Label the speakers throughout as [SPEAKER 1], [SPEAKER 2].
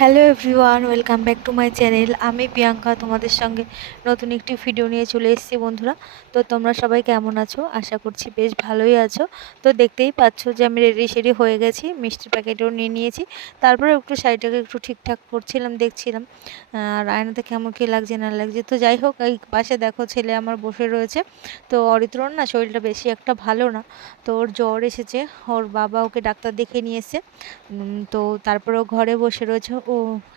[SPEAKER 1] Hello everyone welcome back to my channel আমি প্রিয়াঙ্কা তোমাদের সঙ্গে নতুন একটি ভিডিও নিয়ে চলে এসেছি বন্ধুরা। তো তোমরা সবাই কেমন আছো? আশা করছি বেশ ভালোই আছো। তো দেখতেই পাচ্ছ যে আমি রেডি সেডি হয়ে গেছি, মিষ্টির প্যাকেটও নিয়ে নিয়েছি। তারপরে একটু শাড়িটাকে একটু ঠিকঠাক করছিলাম, দেখছিলাম। আর আয়নাতে কেমন কী লাগছে, না লাগছে। তো যাই হোক, এই পাশে দেখো ছেলে আমার বসে রয়েছে। তো অরিত্রর না শরীরটা বেশি একটা ভালো না। তো ওর জ্বর এসেছে, ওর বাবা ওকে ডাক্তার দেখে নিয়ে এসছে। তো তারপরেও ঘরে বসে রয়েছে। ও,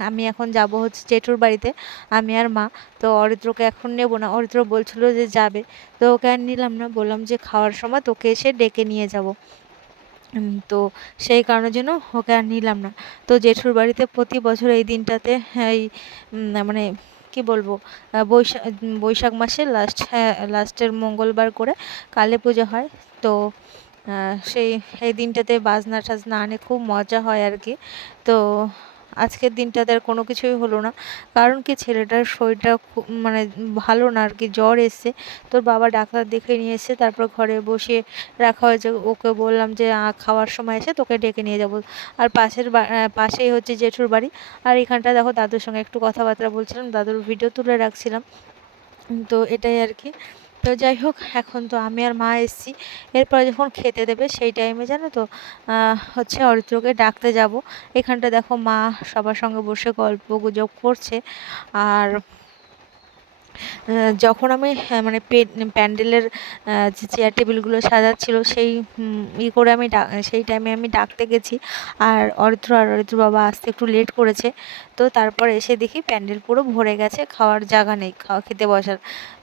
[SPEAKER 1] আমি এখন যাব হচ্ছে জেঠুর বাড়িতে, আমি আর মা। তো অরিত্রকে এখন নেব না। অরিত্র বলছিল যে যাবে। তো ওকে আর নিলাম না। বললাম যে খাওয়ার সময় তোকে এসে ডেকে নিয়ে যাব। তো সেই কারণের জন্য ওকে আর নিলাম না। তো জেঠুর বাড়িতে প্রতি বছর এই দিনটাতে, এই মানে কি বলব বৈশাখ বৈশাখ মাসে লাস্ট লাস্টের মঙ্গলবার করে কালী পুজো হয়। তো সেই, এই দিনটাতে বাজনা টাজনা আনে, খুব মজা হয় আর কি। তো আজকের দিনটাতে আর কোনো কিছুই হলো না। কারণ কি ছেলেটার শরীরটা খুব মানে ভালো না আর কি, জ্বর এসছে। তোর বাবা ডাক্তার দেখে নিয়ে এসে তারপর ঘরে বসিয়ে রাখা হয়েছে। ওকে বললাম যে খাওয়ার সময় এসে তোকে ডেকে নিয়ে যাব। আর পাশের পাশেই হচ্ছে জেঠুর বাড়ি। আর এখানটা দেখো দাদুর সঙ্গে একটু কথাবার্তা বলছিলাম, দাদুর ভিডিও তুলে রাখছিলাম। তো এটাই আর কি। তো যাই হোক, এখন তো আমি আর মা এসছি। এরপরে যখন খেতে দেবে সেই টাইমে জানো তো হচ্ছে অরিত্রকে ডাকতে যাব। এখানটা দেখো মা সবার সঙ্গে বসে গল্প গুজব করছে। আর যখন আমি মানে প্যান্ডেলের যে চেয়ার টেবিলগুলো সাজাচ্ছিল, সেই ই করে আমি সেই টাইমে আমি ডাকতে গেছি। আর অরিত্র আর অরিত্র বাবা আসতে একটু লেট করেছে। তো তারপর এসে দেখি প্যান্ডেল পুরো ভরে গেছে, খাওয়ার জায়গা নেই, খাওয়া খেতে বসার।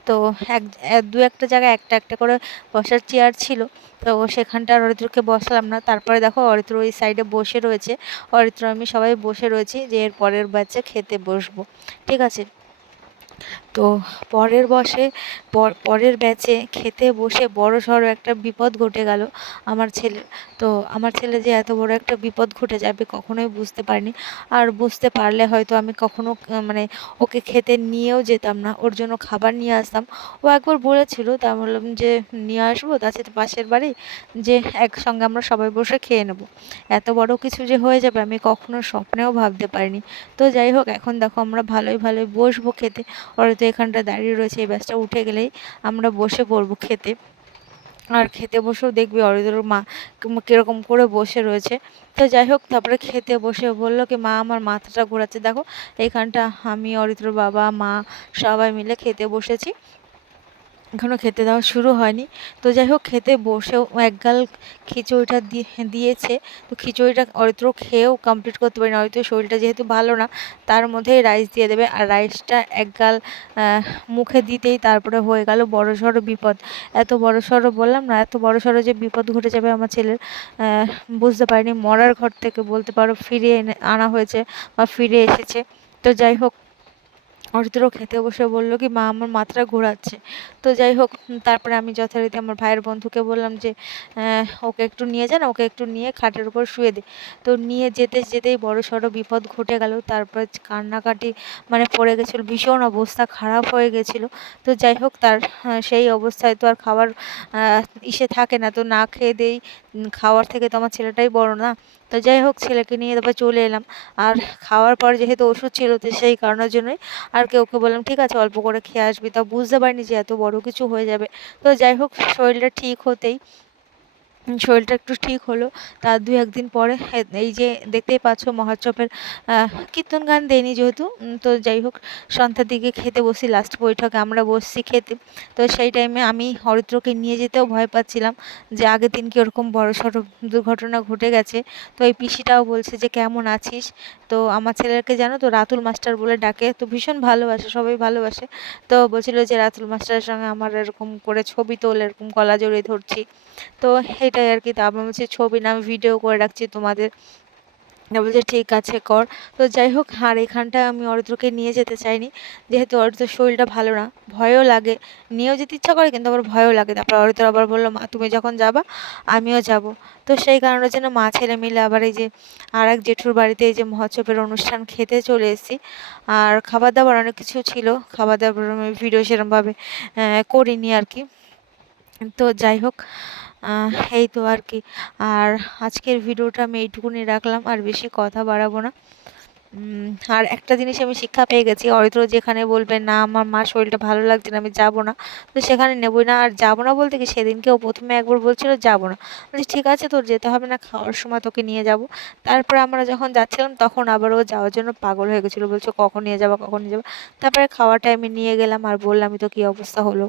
[SPEAKER 1] তো এক দু একটা জায়গায় একটা একটা করে বসার চেয়ার ছিল। তো সেখানটা অরিত্রকে বসালাম না। তারপরে দেখো অরিত্র ওই সাইডে বসে রয়েছে। অরিত্র, আমি সবাই বসে রয়েছি যে এর পরের বাচ্চা খেতে বসবো। ঠিক আছে? তো পরের বসে পরের ব্যাচে খেতে বসে বড় সড়ো একটা বিপদ ঘটে গেল আমার ছেলের তো আমার ছেলে যে এত বড় একটা বিপদ ঘটে যাবে কখনোই বুঝতে পারিনি। আর বুঝতে পারলে হয়তো আমি কখনো মানে ওকে খেতে নিয়েও যেতাম না, ওর জন্য খাবার নিয়ে আসতাম। ও একবার বলেছিল, তা বললাম যে, নিয়ে আসব, তাছাড়া পাশের বাড়ি, যে একসঙ্গে আমরা সবাই বসে খেয়ে নেব। এত বড় কিছু যে হয়ে যাবে আমি কখনো স্বপ্নেও ভাবতে পারিনি। তো যাই হোক, এখন দেখো আমরা ভালোই ভালোই বসবো খেতে। ওরা তো এখানটা দাঁড়িয়ে রয়েছে, এই ব্যাসটা উঠে গেলেই আমরা বসে পড়ব খেতে। আর খেতে বসেও দেখবি অরিদর মা কীরকম করে বসে রয়েছে। তো যাই হোক, তারপরে খেতে বসে বলল কি, মা, আমার মাথাটা ঘোরাচ্ছে। দেখো এখানটা আমি অরিত্র বাবা, মা সবাই মিলে খেতে বসেছি। এখনও খেতে দেওয়া শুরু হয়নি। তো যাই হোক খেতে বসেও একগাল খিচুড়িটা দিয়েছে। তো খিচুড়িটা অরিত্র খেয়েও কমপ্লিট করতে পারি না অরিত্র শরীরটা যেহেতু ভালো না, তার মধ্যেই রাইস দিয়ে দেবে। আর রাইসটা একগাল মুখে দিতেই তারপরে হয়ে গেল বড় সড়ো বিপদ। এত বড় সড়ো বললাম না, এত বড় সড়ো যে বিপদ ঘটে যাবে আমার ছেলের বুঝতে পারিনি। মরার ঘর থেকে বলতে পারো ফিরে এনে আনা হয়েছে বা ফিরে এসেছে। তো যাই হোক অরিত্র খেতে বসে বলল কি, মা, আমার মাথাটা ঘোরাচ্ছে। তো যাই হোক তারপরে আমি যথারীতি আমার ভাইয়ের বন্ধুকে বললাম যে ওকে একটু নিয়ে যান ওকে একটু নিয়ে খাটের উপর শুয়ে দে। তো নিয়ে যেতে যেতেই বড় সড়ো বিপদ ঘটে গেল। তারপর কান্নাকাটি মানে পড়ে গেছিল, ভীষণ অবস্থা খারাপ হয়ে গেছিল। তো যাই হোক, তার সেই অবস্থায় তো আর খাবার ইসে থাকে না। তো না খেয়ে দেই খাওয়ার থেকে তো আমার ছেলেটাই বড় না। তো যাই হোক, ছেলেকে নিয়ে তারপর চলে এলাম। আর খাওয়ার পর যেহেতু ওষুধ ছিল তো সেই কারণের জন্যই আর কেউ ওকে বললাম, ঠিক আছে, অল্প করে খেয়ে আসবি। তা বুঝতে পারিনি যে এত বড় কিছু হয়ে যাবে। তো যাই হোক, শরীরটা ঠিক হতেই শরীরটা একটু ঠিক হলো। তার দু একদিন পরে এই যে দেখতেই পাচ্ছ মহাচপের কীর্তন গান দেয়নি যেহেতু। তো যাই হোক, সন্ধ্যার দিকে খেতে বসি লাস্ট বৈঠকে আমরা বসছি খেতে। তো সেই টাইমে আমি হরিদ্রকে নিয়ে যেতেও ভয় পাচ্ছিলাম যে আগের দিন কি ওরকম বড় সড়ো দুর্ঘটনা ঘটে গেছে। তো এই পিসিটাও বলছে যে, কেমন আছিস? তো আমার ছেলেকে জানো তো, রাতুল মাস্টার বলে ডাকে। তো ভীষণ ভালোবাসে, সবাই ভালোবাসে। তো বলছিল যে, রাতুল মাস্টারের সঙ্গে আমার এরকম করে ছবি তোল, এরকম গলা জড়িয়ে ধরছি। তো এটাই আর কি তো আমি বলছি, ছবি না, আমি ভিডিও করে রাখছি তোমাদের। বলছে, ঠিক আছে, কর। তো যাই হোক, আর এখানটা আমি অরিত্রকে নিয়ে যেতে চাইনি। যেহেতু অরিত্রের শরীরটা ভালো না, ভয়ও লাগে। নিয়েও যেতে ইচ্ছা করে, কিন্তু আবার ভয়ও লাগে। তারপর অরিত্র আবার বলল, মা, তুমি যখন যাবা, আমিও যাব। তো সেই কারণের জন্য মা, ছেলে মিলে আবার এই যে আর এক জেঠুর বাড়িতে এই যে মহোৎসবের অনুষ্ঠান খেতে চলে এসেছি। আর খাবার দাবার অনেক কিছু ছিল। খাবার দাবার ভিডিও সেরকমভাবে করিনি আর কি তো যাই হোক এই তো আর কি। আর আজকের ভিডিওটা আমি এইটুকুনি রাখলাম, আর বেশি কথা বাড়াবো না। আর একটা জিনিস আমি শিক্ষা পেয়ে গেছি, অরিত্র যেখানে বলবে, না, আমার মার শরীরটা ভালো লাগছে না, আমি যাব না। তো সেখানে নেবই না, আর যাব না বলতে কি, সেদিনকেও প্রথমে একবার বলছিল, যাব না। ঠিক আছে, তোর যেতে হবে না, খাওয়ার সময় তোকে নিয়ে যাব। তারপরে আমরা যখন যাচ্ছিলাম, তখন আবার ও যাওয়ার জন্য পাগল হয়ে গেছিল, বলছো, কখন নিয়ে যাব, কখন নিয়ে যাব? তারপরে খাওয়ার টাইমে নিয়ে গেলাম, আর বললামই তো কী অবস্থা হলো?